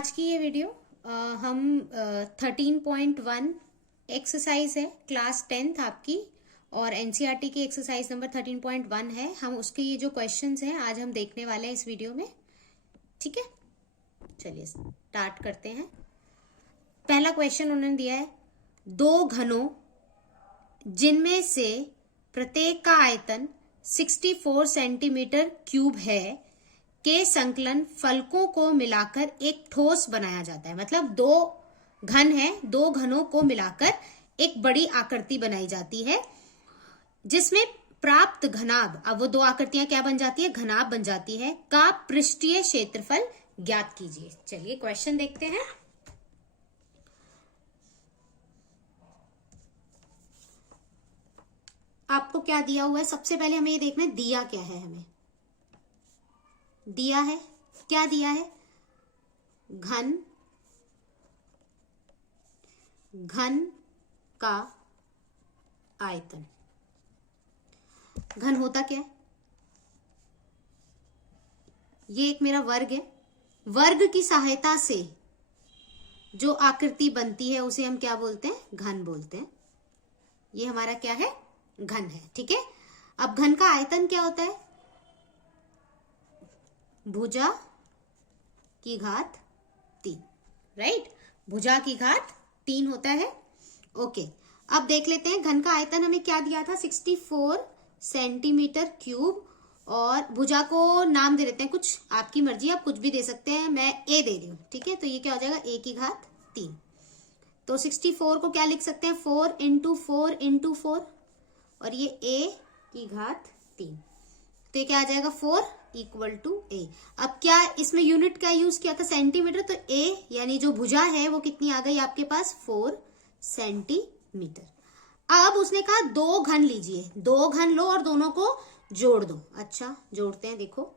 आज की ये वीडियो हम 13.1 एक्सरसाइज है क्लास 10th आपकी और एनसीईआरटी की एक्सरसाइज नंबर 13.1 है। हम उसके ये जो क्वेश्चंस हैं आज हम देखने वाले हैं इस वीडियो में। ठीक है, चलिए स्टार्ट करते हैं। पहला क्वेश्चन उन्होंने दिया है, दो घनों जिनमें से प्रत्येक का आयतन 64 सेंटीमीटर क्यूब है के संकलन फलकों को मिलाकर एक ठोस बनाया जाता है। मतलब दो घन है, दो घनों को मिलाकर एक बड़ी आकृति बनाई जाती है जिसमें प्राप्त घनाभ, अब वो दो आकृतियां क्या बन जाती है, घनाभ बन जाती है, का पृष्ठीय क्षेत्रफल ज्ञात कीजिए। चलिए क्वेश्चन देखते हैं। आपको क्या दिया हुआ है, सबसे पहले हमें ये देखना है दिया क्या है। हमें दिया है, क्या दिया है, घन, घन का आयतन। घन होता क्या है, ये एक मेरा वर्ग है, वर्ग की सहायता से जो आकृति बनती है उसे हम क्या बोलते हैं, घन बोलते हैं। ये हमारा क्या है, घन है। ठीक है, अब घन का आयतन क्या होता है, भुजा की घात 3, राइट, भुजा की घात 3 होता है। ओके, अब देख लेते हैं घन का आयतन हमें क्या दिया था, 64 सेंटीमीटर क्यूब, और भुजा को नाम दे देते हैं कुछ, आपकी मर्जी, आप कुछ भी दे सकते हैं, मैं ए दे रही हूं। ठीक है, तो ये क्या हो जाएगा, ए की घात 3। तो 64 को क्या लिख सकते हैं, 4 इंटू 4 इंटू 4, और ये ए की घात 3, तो ये क्या आ जाएगा, 4 इक्वल टू ए। अब क्या इसमें यूनिट का यूज किया था, सेंटीमीटर, तो ए यानी जो भुजा है वो कितनी आ गई आपके पास, 4 सेंटीमीटर। अब उसने कहा दो घन लीजिए, दो घन लो और दोनों को जोड़ दो। अच्छा, जोड़ते हैं, देखो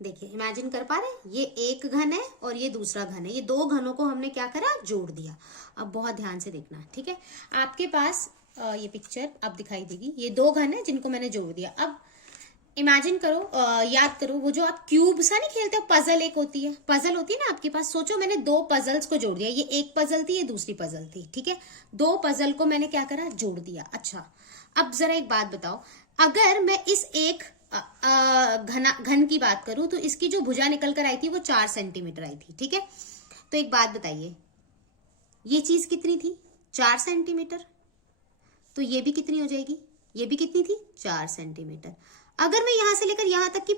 देखिए, इमेजिन कर पा रहे हैं, ये एक घन है और ये दूसरा घन है, ये दो घनों को हमने क्या करा, जोड़ दिया। अब बहुत ध्यान से देखना, ठीक है, आपके पास ये पिक्चर अब दिखाई देगी, ये दो घन है जिनको मैंने जोड़ दिया। अब इमेजिन करो, याद करो, वो जो आप क्यूब सा नहीं खेलते हो, पजल एक होती है, पजल होती है ना आपके पास। सोचो मैंने दो पजल्स को जोड़ दिया, ये एक पजल थी, ये दूसरी पजल थी। ठीक है, दो पजल को मैंने क्या करा, जोड़ दिया। अच्छा, अब जरा एक बात बताओ, अगर मैं इस एक घन की बात करूं तो इसकी जो भुजा निकल कर आई थी वो 4 सेंटीमीटर आई थी। ठीक है, तो एक बात बताइए, ये चीज कितनी थी, 4 सेंटीमीटर, तो ये भी कितनी हो जाएगी, ये भी कितनी थी, 4 सेंटीमीटर। अगर मैं यहां से लेकर यहां तक की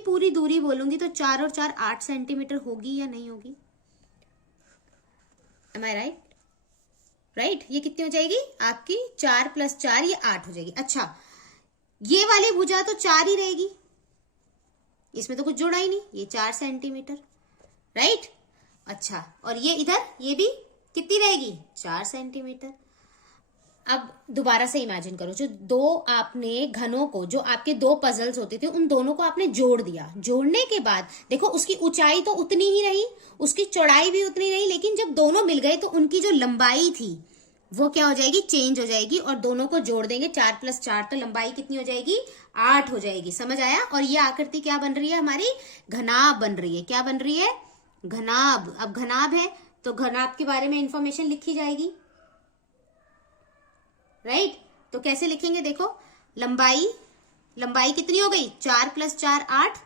पूरी दूरी बोलूंगी तो 4 और 4 8 सेंटीमीटर होगी या नहीं होगी, एम आई राइट, राइट, ये कितनी हो जाएगी आपकी, 4 प्लस 4 ये 8 हो जाएगी। अच्छा, ये वाली भुजा तो 4 ही रहेगी, इसमें तो कुछ जोड़ा ही नहीं, ये 4 सेंटीमीटर, राइट। अच्छा, और ये इधर ये भी कितनी रहेगी, 4 सेंटीमीटर। अब दोबारा से इमेजिन करो, जो दो आपने घनों को, जो आपके दो पजल्स होते थे, उन दोनों को आपने जोड़ दिया। जोड़ने के बाद देखो उसकी ऊंचाई तो उतनी ही रही, उसकी चौड़ाई भी उतनी रही, लेकिन जब दोनों मिल गए तो उनकी जो लंबाई थी वो क्या हो जाएगी, चेंज हो जाएगी, और दोनों को जोड़ देंगे, 4 प्लस 4, तो लंबाई कितनी हो जाएगी, 8 हो जाएगी। समझ आया, और ये आकृति क्या बन रही है हमारी, घनाभ बन रही है। क्या बन रही है, घनाभ। अब घनाभ है तो घनाभ के बारे में इंफॉर्मेशन लिखी जाएगी, राइट। तो कैसे लिखेंगे, देखो, लंबाई, लंबाई कितनी हो गई, 4 प्लस 4 8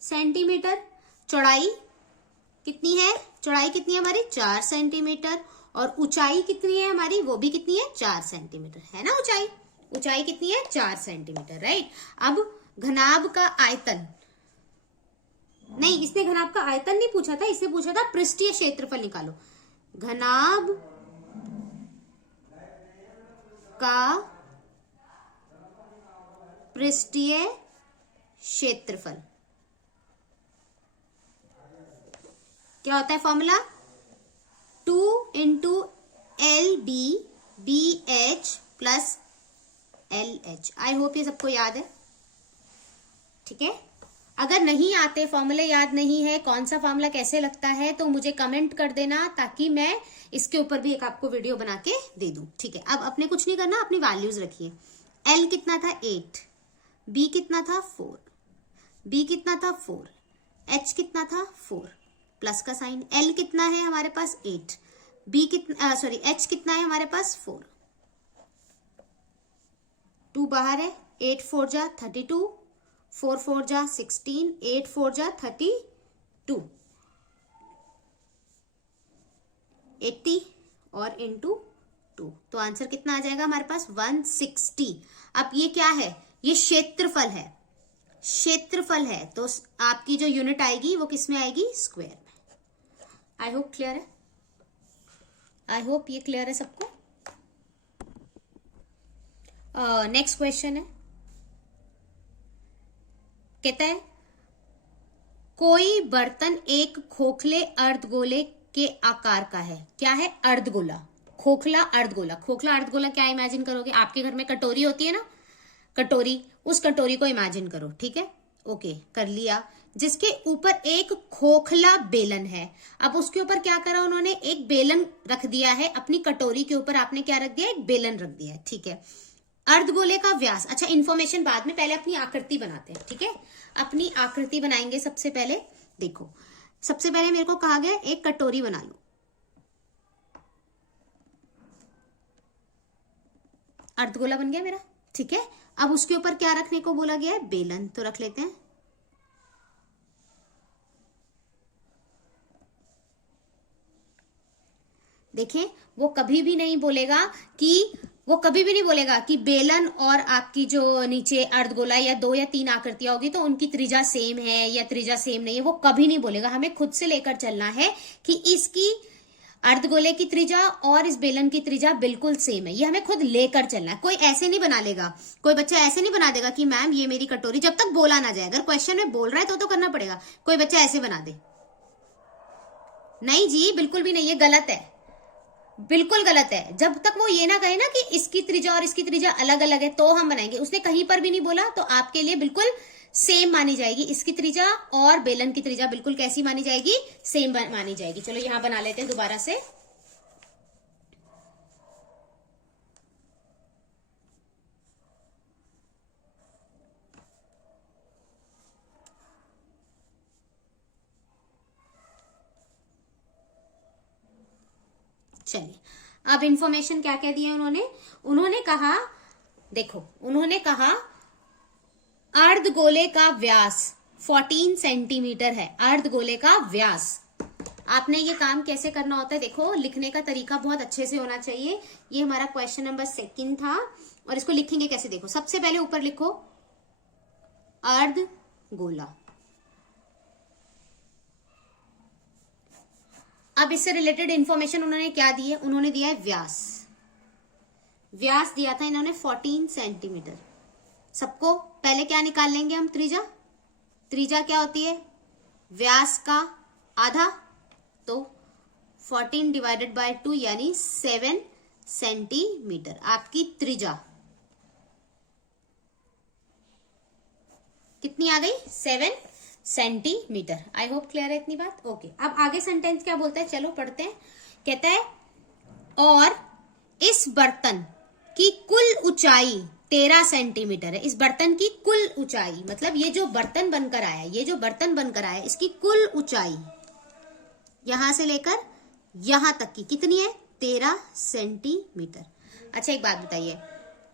सेंटीमीटर, चौड़ाई कितनी है, चौड़ाई कितनी है हमारी, 4 सेंटीमीटर, और ऊंचाई कितनी है हमारी, वो भी कितनी है, 4 सेंटीमीटर, है ना, ऊंचाई, ऊंचाई कितनी है, 4 सेंटीमीटर, राइट। अब घनाभ का आयतन, नहीं, इसने घनाभ का आयतन नहीं पूछा था, इसने पूछा था पृष्ठीय क्षेत्रफल निकालो। घनाभ का पृष्ठीय क्षेत्रफल, क्या होता है formula? 2 into LB/BH plus LH। I hope ये सबको याद है, ठीक है। अगर नहीं आते, फॉर्मूले याद नहीं है, कौन सा फॉर्मूला कैसे लगता है, तो मुझे कमेंट कर देना, ताकि मैं इसके ऊपर भी एक आपको वीडियो बना के दे दूं, ठीक है। अब अपने कुछ नहीं करना, अपनी वैल्यूज रखिए। L कितना था? 8, B कितना था? 4, B कितना था? 4, H कितना था? 4, प्लस का साइन। L कितना है हमारे पास? 8, B कितना, सॉरी H कितना है हमारे पास? 4, 2 बाहर है, 8 4 जा 32, 4 4 जा 16, 8 4 जा 32, 80 और इंटू 2, तो आंसर कितना आ जाएगा हमारे पास? 160। अब ये क्या है? ये क्षेत्रफल है, क्षेत्रफल है, तो आपकी जो यूनिट आएगी वो किस में आएगी? स्क्वायर में। आई होप क्लियर है, आई होप ये क्लियर है सबको। नेक्स्ट क्वेश्चन है, कहता है कोई बर्तन एक खोखले अर्धगोले के आकार का है। क्या है? अर्धगोला, खोखला अर्धगोला। खोखला अर्धगोला क्या इमेजिन करोगे? आपके घर में कटोरी होती है ना, कटोरी, उस कटोरी को इमेजिन करो, ठीक है। ओके, कर लिया। जिसके ऊपर एक खोखला बेलन है। अब उसके ऊपर क्या करा उन्होंने? एक बेलन रख दिया है, अपनी कटोरी के ऊपर आपने क्या रख दिया? एक बेलन रख दिया है, ठीक है। अर्धगोले का व्यास, अच्छा इंफॉर्मेशन बाद में, पहले अपनी आकृति बनाते हैं, ठीक है। अपनी आकृति बनाएंगे सबसे पहले। देखो, सबसे पहले मेरे को कहा गया एक कटोरी बना लो। अर्धगोला बन गया मेरा, ठीक है। अब उसके ऊपर क्या रखने को बोला गया है? बेलन, तो रख लेते हैं। देखें, वो कभी भी नहीं बोलेगा कि बेलन और आपकी जो नीचे अर्धगोला या 2 या 3 आकृतियां होगी तो उनकी त्रिज्या सेम है या त्रिज्या सेम नहीं है, वो कभी नहीं बोलेगा। हमें खुद से लेकर चलना है कि इसकी अर्धगोले की त्रिज्या और इस बेलन की त्रिज्या बिल्कुल सेम है, ये हमें खुद लेकर चलना है। कोई ऐसे नहीं बना लेगा, कोई बच्चा ऐसे नहीं बना देगा कि मैम ये मेरी कटोरी, जब तक बोला ना जाए। अगर क्वेश्चन में बोल रहा है तो करना पड़ेगा। कोई बच्चा ऐसे बना दे, नहीं जी, बिल्कुल भी नहीं, ये गलत है, बिल्कुल गलत है। जब तक वो ये ना कहे ना कि इसकी त्रिज्या और इसकी त्रिज्या अलग अलग है, तो हम बनाएंगे। उसने कहीं पर भी नहीं बोला, तो आपके लिए बिल्कुल सेम मानी जाएगी। इसकी त्रिज्या और बेलन की त्रिज्या बिल्कुल कैसी मानी जाएगी? सेम मानी जाएगी। चलो यहां बना लेते हैं दोबारा से। चलिए, अब इंफॉर्मेशन क्या क्या दिया उन्होंने कहा, देखो, उन्होंने कहा अर्धगोले का व्यास 14 सेंटीमीटर है। अर्धगोले का व्यास। आपने ये काम कैसे करना होता है? देखो, लिखने का तरीका बहुत अच्छे से होना चाहिए। ये हमारा क्वेश्चन नंबर 2 था, और इसको लिखेंगे कैसे? देखो, सबसे पहले ऊपर लिखो अर्धगोला। अब इससे रिलेटेड इंफॉर्मेशन उन्होंने क्या दी है? उन्होंने दिया है व्यास। व्यास दिया था इन्होंने 14 सेंटीमीटर। सबको पहले क्या निकाल लेंगे हम? त्रिज्या। त्रिज्या क्या होती है? व्यास का आधा, तो 14 डिवाइडेड बाय 2 यानी 7 सेंटीमीटर आपकी त्रिज्या कितनी आ गई? 7 सेंटीमीटर। आई होप क्लियर है इतनी बात। ओके, अब आगे सेंटेंस क्या बोलता है? चलो पढ़ते हैं। कहता है और इस बर्तन की कुल ऊंचाई 13 सेंटीमीटर है। इस बर्तन की कुल ऊंचाई मतलब ये जो बर्तन बनकर आया, इसकी कुल ऊंचाई यहां से लेकर यहां तक की कितनी है? 13 सेंटीमीटर। अच्छा, एक बात बताइए,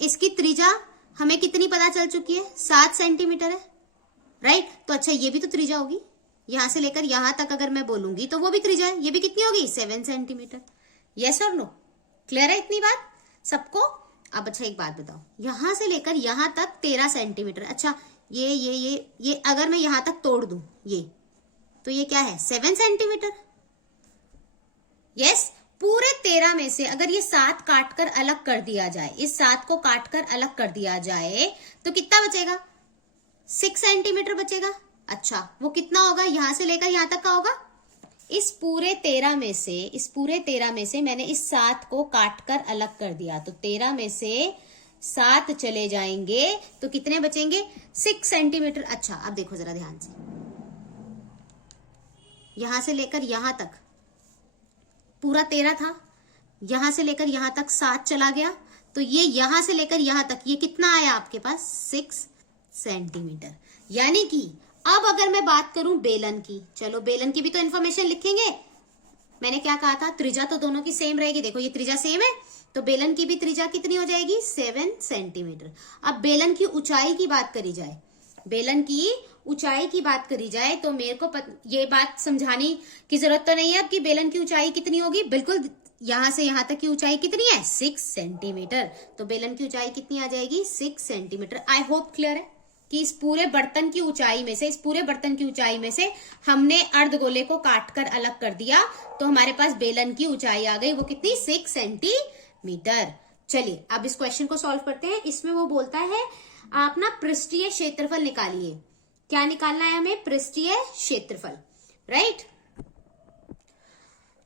इसकी त्रिज्या हमें कितनी पता चल चुकी है? 7 सेंटीमीटर है, राइट? तो अच्छा, ये भी तो त्रिज्या होगी। यहां से लेकर यहां तक अगर मैं बोलूंगी तो वो भी त्रिज्या है। ये भी कितनी होगी? 7 सेंटीमीटर। यस और नो? क्लियर है इतनी बात सबको? अब अच्छा, एक बात बताओ, यहां से लेकर यहां तक 13 सेंटीमीटर। अच्छा, ये अगर मैं यहां तक तोड़ दूं ये, तो ये क्या है? 7 सेंटीमीटर। यस, पूरे 13 में से अगर ये 7 काटकर अलग कर दिया जाए, इस 7 को काटकर अलग कर दिया जाए तो कितना बचेगा? 6 सेंटीमीटर बचेगा। अच्छा, वो कितना होगा? यहां से लेकर यहां तक का होगा इस पूरे 13 में से मैंने इस 7 को काट कर अलग कर दिया, तो 13 में से 7 चले जाएंगे तो कितने बचेंगे? 6 सेंटीमीटर। अच्छा अब देखो जरा ध्यान से, यहां से लेकर यहां तक पूरा 13 था, यहां से लेकर यहां तक 7 चला गया, तो ये यहां से लेकर यहां तक ये कितना आया आपके पास? 6 सेंटीमीटर। यानी कि अब अगर मैं बात करूं बेलन की, चलो बेलन की भी तो इन्फॉर्मेशन लिखेंगे। मैंने क्या कहा था? त्रिज्या तो दोनों की सेम रहेगी। देखो ये त्रिज्या सेम है, तो बेलन की भी त्रिज्या कितनी हो जाएगी? 7 सेंटीमीटर। अब बेलन की ऊंचाई की बात करी जाए, बेलन की ऊंचाई की बात करी जाए तो मेरे को ये बात समझाने की जरूरत तो नहीं है अब कि बेलन की ऊंचाई कितनी होगी। बिल्कुल, यहां से यहां तक की ऊंचाई कितनी है? 6 सेंटीमीटर। तो बेलन की ऊंचाई कितनी आ जाएगी? 6 सेंटीमीटर। आई होप क्लियर है कि इस पूरे बर्तन की ऊंचाई में से हमने अर्धगोले को काटकर अलग कर दिया, तो हमारे पास बेलन की ऊंचाई आ गई, वो कितनी? 6 सेंटीमीटर। चलिए अब इस क्वेश्चन को सॉल्व करते हैं। इसमें वो बोलता है आप ना पृष्ठीय क्षेत्रफल निकालिए। क्या निकालना है हमें? पृष्ठीय क्षेत्रफल, राइट।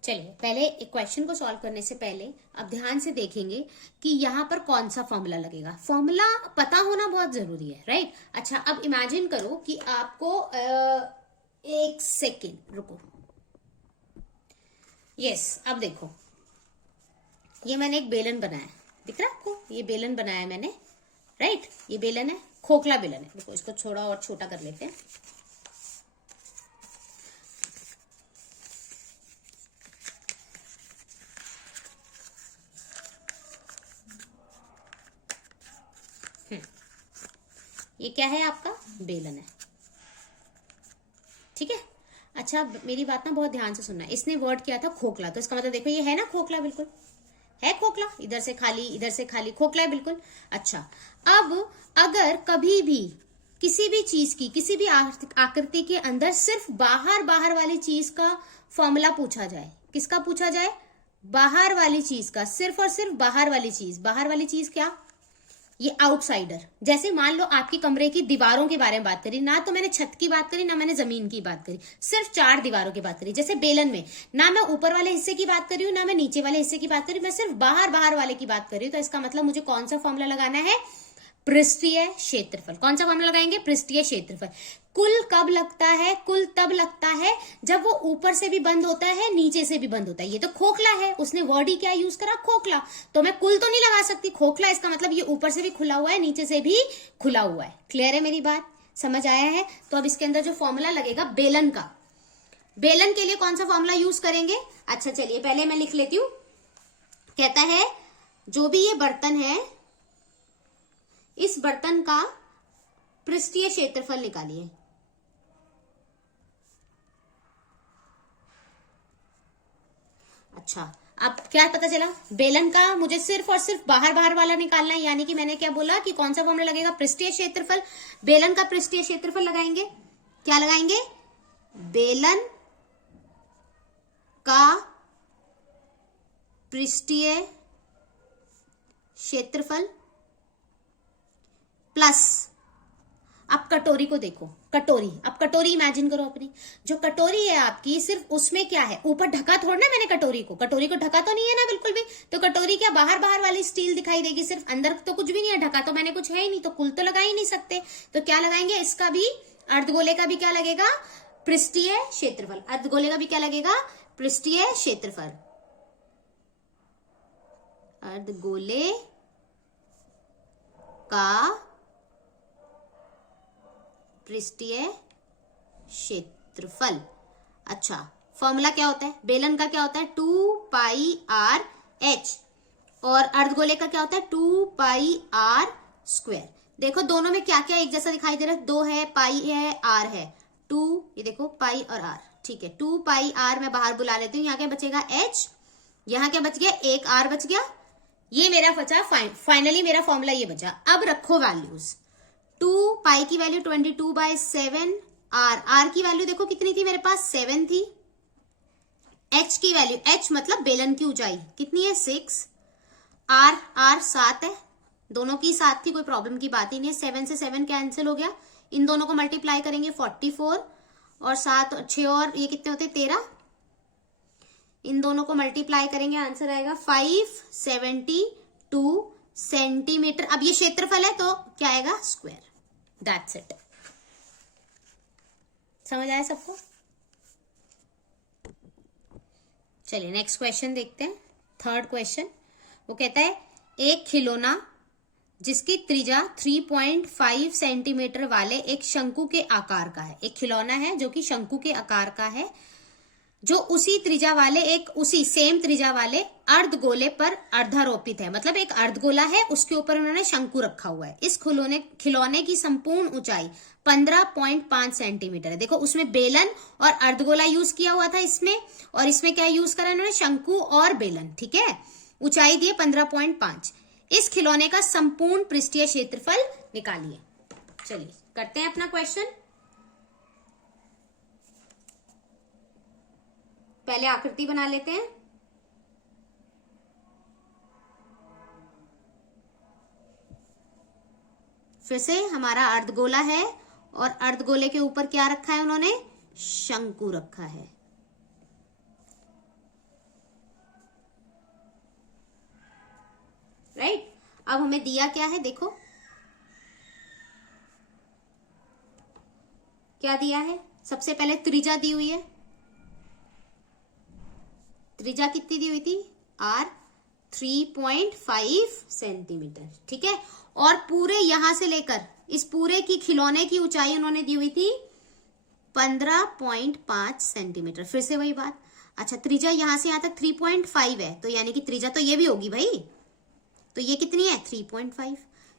चलिए पहले एक क्वेश्चन को सॉल्व करने से पहले अब ध्यान से देखेंगे कि यहां पर कौन सा फॉर्मूला लगेगा। फॉर्मूला पता होना बहुत जरूरी है, राइट। अच्छा अब इमेजिन करो कि आपको एक सेकेंड रुको। यस अब देखो, ये मैंने एक बेलन बनाया, दिख रहा है आपको? ये बेलन बनाया मैंने, राइट। ये बेलन है, खोखला बेलन है। देखो इसको थोड़ा और छोटा कर लेते हैं। ये क्या है? आपका बेलन है, ठीक है। अच्छा मेरी बात ना बहुत ध्यान से सुनना। इसने वर्ड किया था खोखला, तो इसका मतलब देखो ये है ना खोखला, बिल्कुल है खोखला। इधर से खाली, इधर से खाली, खोखला है बिल्कुल। अच्छा अब अगर कभी भी किसी भी चीज की, किसी भी आकृति के अंदर सिर्फ बाहर वाली चीज का फॉर्मूला पूछा जाए, किसका पूछा जाए? बाहर वाली चीज का, सिर्फ और सिर्फ बाहर वाली चीज क्या? ये आउटसाइडर। जैसे मान लो आपके कमरे की दीवारों के बारे में बात करी ना, तो मैंने छत की बात करी ना मैंने जमीन की बात करी, सिर्फ 4 दीवारों की बात करी। जैसे बेलन में ना मैं ऊपर वाले हिस्से की बात कर रही हूँ ना मैं नीचे वाले हिस्से की बात कर रही हूँ, मैं सिर्फ बाहर वाले की बात कर रही हूँ। तो इसका मतलब मुझे कौन सा फॉर्मूला लगाना है? पृष्ठीय क्षेत्रफल। कौन सा फॉर्मूला लगाएंगे? पृष्ठीय क्षेत्रफल। कुल कब लगता है? कुल तब लगता है जब वो ऊपर से भी बंद होता है, नीचे से भी बंद होता है। ये तो खोखला है, उसने वर्ड ही क्या यूज करा? खोखला। तो मैं कुल तो नहीं लगा सकती, खोखला इसका मतलब ये ऊपर से भी खुला हुआ है, नीचे से भी खुला हुआ है। क्लियर है मेरी बात? समझ आया है? तो अब इसके अंदर जो फॉर्मूला लगेगा बेलन का, बेलन के लिए कौन सा फॉर्मूला यूज करेंगे? अच्छा चलिए पहले मैं लिख लेती हूं। कहता है जो भी ये बर्तन है, इस बर्तन का पृष्ठीय क्षेत्रफल निकालिए। अच्छा अब क्या पता चला? बेलन का मुझे सिर्फ और सिर्फ बाहर वाला निकालना है, यानी कि मैंने क्या बोला कि कौन सा फॉर्मूला लगेगा? पृष्ठीय क्षेत्रफल। बेलन का पृष्ठीय क्षेत्रफल लगाएंगे। क्या लगाएंगे? बेलन का पृष्ठीय क्षेत्रफल प्लस, अब कटोरी को देखो, कटोरी, अब कटोरी इमेजिन करो अपनी। जो कटोरी है आपकी, सिर्फ उसमें क्या है? ऊपर ढका थोड़ा ना मैंने कटोरी को ढका तो नहीं है ना बिल्कुल भी। तो कटोरी क्या बाहर वाली स्टील दिखाई देगी, सिर्फ अंदर तो कुछ भी नहीं है, ढका तो मैंने कुछ है ही नहीं, तो कुल तो लगा ही नहीं सकते। तो क्या लगाएंगे? इसका भी, अर्धगोले का भी क्या लगेगा? पृष्ठीय क्षेत्रफल। अर्धगोले का भी क्या लगेगा? पृष्ठीय क्षेत्रफल। अर्धगोले का पृष्ठीय क्षेत्रफल। अच्छा फॉर्मूला क्या होता है? बेलन का क्या होता है? 2πr/h और अर्धगोले का क्या होता है? 2πr²। देखो दोनों में क्या क्या एक जैसा दिखाई दे रहा है? 2 है, पाई है, r है, 2, ये देखो पाई और r, ठीक है। 2πr मैं बाहर बुला लेती हूँ। यहाँ क्या बचेगा? h। यहाँ क्या बच गया? एक r बच गया। ये मेरा बचा, फाइनली मेरा फॉर्मूला ये बचा। अब रखो वैल्यूज। 2 पाई की वैल्यू 22/7, r की वैल्यू देखो कितनी थी मेरे पास? 7 थी। h की वैल्यू, h मतलब बेलन की ऊंचाई कितनी है? 6। r 7 है, दोनों की 7 थी, कोई प्रॉब्लम की बात ही नहीं है। 7 से 7 कैंसिल हो गया, इन दोनों को मल्टीप्लाई करेंगे 44 और 7 6 और ये कितने होते? 13। इन दोनों को मल्टीप्लाई करेंगे, आंसर आएगा 572 सेंटीमीटर। अब ये क्षेत्रफल है तो क्या आएगा, स्क्वायर। That's it. समझ आया सबको? चलिए नेक्स्ट क्वेश्चन देखते हैं। थर्ड क्वेश्चन, वो कहता है एक खिलौना जिसकी त्रिज्या 3.5 सेंटीमीटर वाले एक शंकु के आकार का है। एक खिलौना है जो कि शंकु के आकार का है, जो उसी त्रिज्या वाले उसी सेम त्रिज्या वाले अर्धगोले पर अर्धारोपित है। मतलब एक अर्धगोला है, उसके ऊपर उन्होंने शंकु रखा हुआ है। इस खिलौने की संपूर्ण ऊंचाई 15.5 सेंटीमीटर है। देखो उसमें बेलन और अर्धगोला यूज किया हुआ था इसमें, और इसमें क्या यूज करा इन्होंने, शंकु और बेलन। ठीक है, ऊंचाई दी 15.5। इस खिलौने का संपूर्ण पृष्ठीय क्षेत्रफल निकालिए। चलिए करते हैं अपना क्वेश्चन। पहले आकृति बना लेते हैं। फिर से हमारा अर्धगोला है और अर्धगोले के ऊपर क्या रखा है उन्होंने, शंकु रखा है। राइट। अब हमें दिया क्या है, देखो क्या दिया है। सबसे पहले त्रिज्या दी हुई है। त्रिज्या कितनी दी हुई थी, R 3.5 सेंटीमीटर। ठीक है, और पूरे यहां से लेकर इस पूरे की खिलौने की ऊंचाई उन्होंने दी हुई थी 15.5 सेंटीमीटर। फिर से वही बात। अच्छा, त्रिज्या यहां से यहां तक 3.5 है, तो यानी कि त्रिज्या तो ये भी होगी भाई। तो ये कितनी है, 3.5।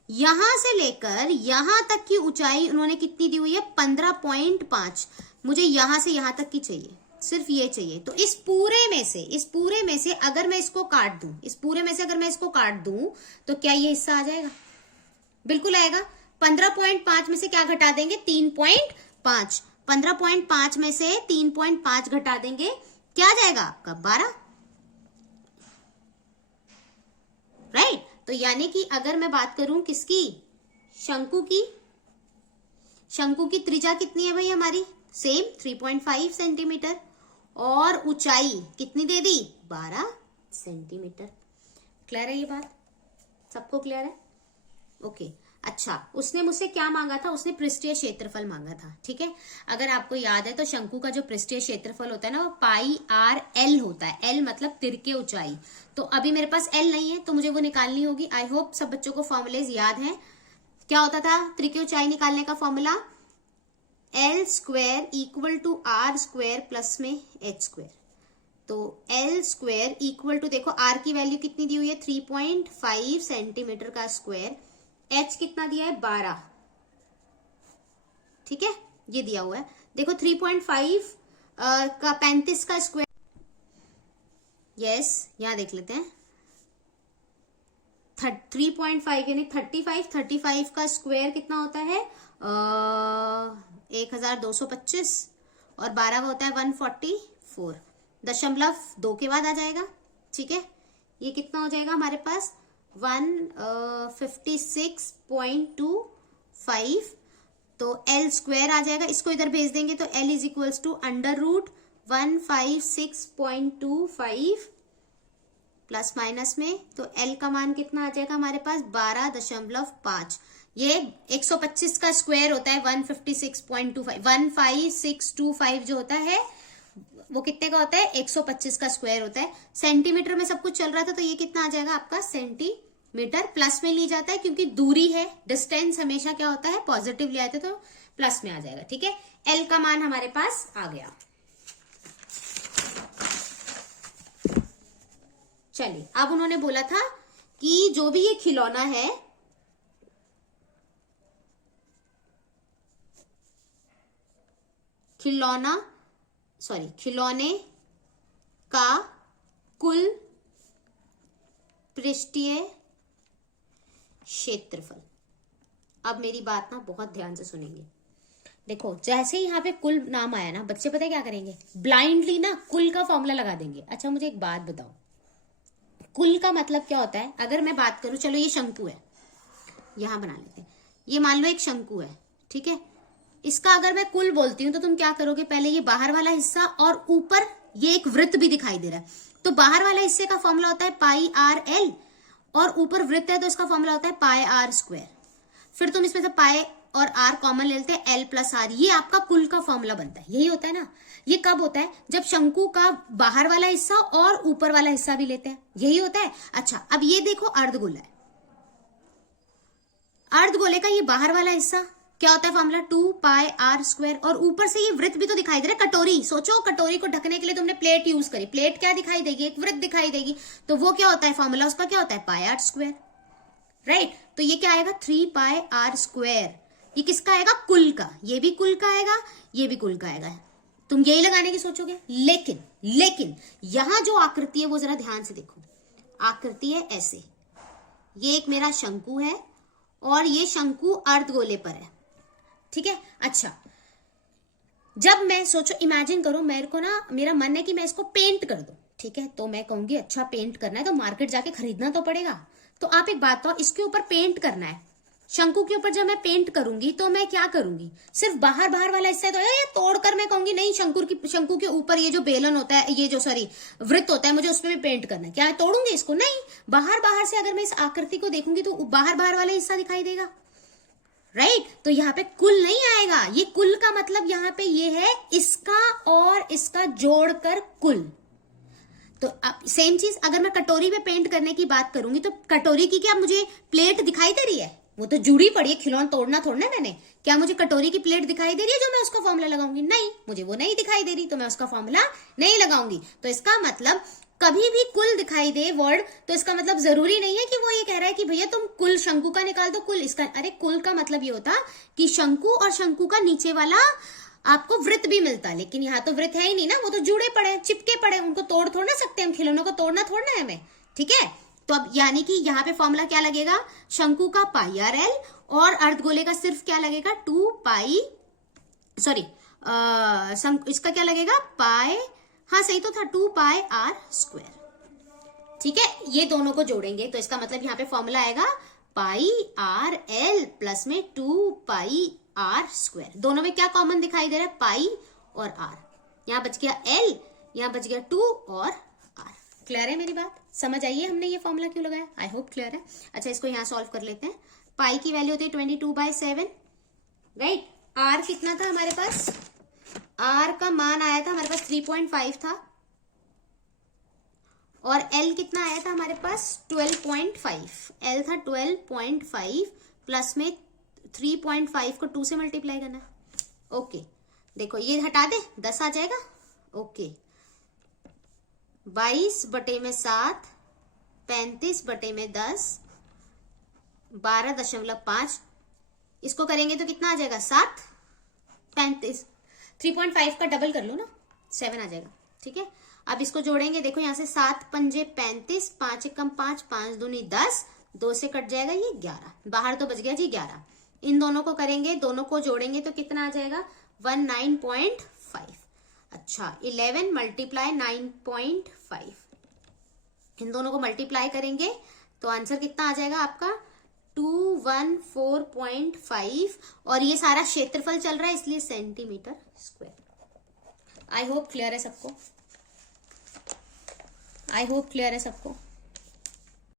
यहां से लेकर यहां तक की ऊंचाई उन्होंने कितनी दी हुई है, 15.5। मुझे यहां से यहां तक की चाहिए, सिर्फ ये चाहिए। तो इस पूरे में से अगर मैं इसको काट दूं, इस पूरे में से अगर मैं इसको काट दूं तो क्या ये हिस्सा आ जाएगा, बिल्कुल आएगा। 15.5 में से क्या घटा देंगे, 3.5। 15.5 में से 3.5 घटा देंगे, क्या आ जाएगा आपका 12। राइट। तो यानी कि अगर मैं बात करूं किसकी, शंकु की त्रिज्या कितनी है भाई हमारी, सेम 3.5 सेंटीमीटर, और ऊंचाई कितनी दे दी, 12 सेंटीमीटर। क्लियर है ये बात, सबको क्लियर है? ओके। अच्छा, उसने मुझसे क्या मांगा था, उसने पृष्ठीय क्षेत्रफल मांगा था। ठीक है, अगर आपको याद है तो शंकु का जो पृष्ठीय क्षेत्रफल होता है ना, वो πr_l होता है। l मतलब तिरके ऊंचाई। तो अभी मेरे पास l नहीं है, तो मुझे वो निकालनी होगी। आई होप सब बच्चों को फॉर्मूलेज याद है। क्या होता था त्रिके ऊंचाई निकालने का formula, l square equal to r square plus में h स्क्वायर। तो l स्क्वायर इक्वल टू, देखो r की वैल्यू कितनी दी हुई है, 3.5 सेंटीमीटर का स्क्वायर, h कितना दिया है, 12। ठीक है, ये दिया हुआ है। देखो 3.5 का 35 का स्क्वायर, यस यहां देख लेते हैं। 3.5 यानी 35 का स्क्वायर कितना होता है, 1225, और 12 का होता है 144। 0.2 के बाद आ जाएगा। ठीक है, ये कितना हो जाएगा हमारे पास, 156.25। तो l स्क्वायर आ जाएगा, इसको इधर भेज देंगे तो l is equals to √156.25 plus minus में, तो l का मान कितना आ जाएगा हमारे पास, 12.5। ये 125 का स्क्वायर होता है 156.25, 15625 जो होता है वो कितने का होता है, 125 का स्क्वायर होता है। सेंटीमीटर में सब कुछ चल रहा था, तो ये कितना आ जाएगा आपका, सेंटीमीटर। प्लस में ली जाता है क्योंकि दूरी है, डिस्टेंस हमेशा क्या होता है, पॉजिटिव ले आते तो प्लस में आ जाएगा। ठीक है, एल का मान हमारे पास आ गया। चलिए, अब उन्होंने बोला था कि जो भी ये खिलौना है, खिलौने का कुल पृष्ठीय क्षेत्रफल। अब मेरी बात ना बहुत ध्यान से सुनेंगे। देखो जैसे ही यहाँ पे कुल नाम आया ना, बच्चे पता है क्या करेंगे, ब्लाइंडली ना कुल का फॉर्मूला लगा देंगे। अच्छा मुझे एक बात बताओ, कुल का मतलब क्या होता है? अगर मैं बात करूं, चलो ये शंकु है, यहां बना लेते हैं, ये मान लो एक शंकु है। ठीक है, इसका अगर मैं कुल बोलती हूं तो तुम क्या करोगे, पहले ये बाहर वाला हिस्सा और ऊपर ये एक वृत्त भी दिखाई दे रहा है, तो बाहर वाले हिस्से का फॉर्मूला होता है पाई आर एल, और ऊपर वृत्त है तो इसका फॉर्मूला होता है पाई आर स्क्वायर। फिर तुम इसमें से पाई और आर कॉमन ले लेते हैं, एल प्लस आर, ये आपका कुल का फॉर्मूला बनता है। यही होता है ना। ये कब होता है? जब शंकु का बाहर वाला हिस्सा और ऊपर वाला हिस्सा भी लेते हैं, यही होता है। अच्छा, अब ये देखो अर्धगोला है, अर्धगोले का ये बाहर वाला हिस्सा क्या होता है फॉर्मूला? 2 पाई आर स्क्वायर, और ऊपर से ये वृत्त भी तो दिखाई दे रहा है, कटोरी। सोचो, कटोरी को ढकने के लिए तुमने प्लेट यूज करी, प्लेट क्या दिखाई देगी? एक वृत्त दिखाई देगी, तो वो क्या होता है फॉर्मूला उसका? क्या होता है? पाई आर स्क्वायर, राइट। तो ये क्या आएगा? 3 पाई आर स्क्वायर। ये किसका आएगा? कुल का। ये भी कुल का आएगा, ये भी कुल का आएगा। तुम यही लगाने की सोचोगे, लेकिन यहां जो आकृति है वो जरा ध्यान से देखो। आकृति है ऐसे, ये एक मेरा शंकु है और ये शंकु अर्धगोले पर है, ठीक है। अच्छा, जब मैं सोचो, इमेजिन करो, मेरे को ना, मेरा मन है कि मैं इसको पेंट कर दूं, ठीक है। तो मैं कहूंगी अच्छा पेंट करना है तो मार्केट जाके खरीदना तो पड़ेगा। तो आप एक बात बताओ, इसके ऊपर पेंट करना है, शंकु के ऊपर जब मैं पेंट करूंगी तो मैं क्या करूंगी? सिर्फ बाहर वाला हिस्सा है तो ये तोड़कर मैं कहूंगी नहीं, शंकु के ऊपर ये जो बेलन होता है, ये जो वृत्त होता है, मुझे उस पर भी पेंट करना है। क्या मैं तोड़ूंगी इसको? नहीं। बाहर से अगर मैं इस आकृति को देखूंगी तो बाहर वाला हिस्सा दिखाई देगा, राइट। तो यहाँ पे कुल नहीं आएगा। ये कुल का मतलब यहाँ पे ये है इसका और इसका जोड़कर कुल। तो सेम चीज अगर मैं कटोरी पे पेंट करने की बात करूंगी तो कटोरी की क्या मुझे प्लेट दिखाई दे रही है? वो तो जुड़ी पड़ी है, खिलौना तोड़ना थोड़ना है मैंने। क्या मुझे कटोरी की प्लेट दिखाई दे रही है जो मैं उसका फॉर्मूला लगाऊंगी? नहीं, मुझे वो नहीं दिखाई दे रही, तो मैं उसका फॉर्मूला नहीं लगाऊंगी। तो इसका मतलब कभी भी कुल दिखाई दे वर्ड, तो इसका मतलब जरूरी नहीं है कि वो ये कह रहा है कि भैया तुम कुल शंकु का निकाल दो, कुल इसका। अरे कुल का मतलब ये होता कि शंकु और शंकु का नीचे वाला आपको वृत्त भी मिलता, लेकिन यहाँ तो वृत्त है ही नहीं ना, वो तो जुड़े पड़े, चिपके पड़े, उनको तोड़ थोड़ ना सकते हम, खिलौनों को तोड़ना थोड़ना है हमें, ठीक है। तो अब यानी कि यहाँ पे फॉर्मूला क्या लगेगा? शंकु का पाई आर एल, और अर्धगोले का सिर्फ क्या लगेगा? 2 पाई, सॉरी इसका क्या लगेगा? पाई, हाँ सही तो था, 2 पाई आर स्क्वायर, ठीक है। ये दोनों को जोड़ेंगे तो इसका मतलब यहाँ पे फॉर्मूला आएगा पाई आर एल प्लस में 2 पाई आर स्क्वायर। दोनों में क्या कॉमन दिखाई दे रहा है? पाई और आर। यहाँ बच गया एल, यहाँ बच गया 2 और आर। क्लियर है मेरी बात? समझ आइए हमने ये फॉर्मूला क्यों लगाया? आई होप क्लियर है। अच्छा, इसको यहाँ सॉल्व कर लेते हैं। पाई की वैल्यू होती है 22/7, राइट। आर कितना था हमारे पास? आर का मान आया था हमारे पास 3.5 था, और एल कितना आया था हमारे पास? 12.5। एल था 12.5 प्लस में 3.5 को 2 से मल्टीप्लाई करना। ओके, देखो ये हटा दे, 10 आ जाएगा। ओके, 22/7, 35/10, 12.5, इसको करेंगे तो कितना आ जाएगा? 7, 35, 3.5 का डबल कर लो ना, 7 आ जाएगा, ठीक है। अब इसको जोड़ेंगे, देखो यहाँ से 7 पंजे 35, 5 एकम 5, 5 दूनी 10, 2 से कट जाएगा ये 11, बाहर तो बच गया जी 11। इन दोनों को करेंगे, दोनों को जोड़ेंगे तो कितना आ जाएगा? 19.5। अच्छा, 11 मल्टीप्लाई 9.5, इन दोनों को मल्टीप्लाई करेंगे तो आंसर कितना आ जाएगा आपका? 214.5, और ये सारा क्षेत्रफल चल रहा है इसलिए centimetre square. I hope clear है सबको, आई होप क्लियर है सबको।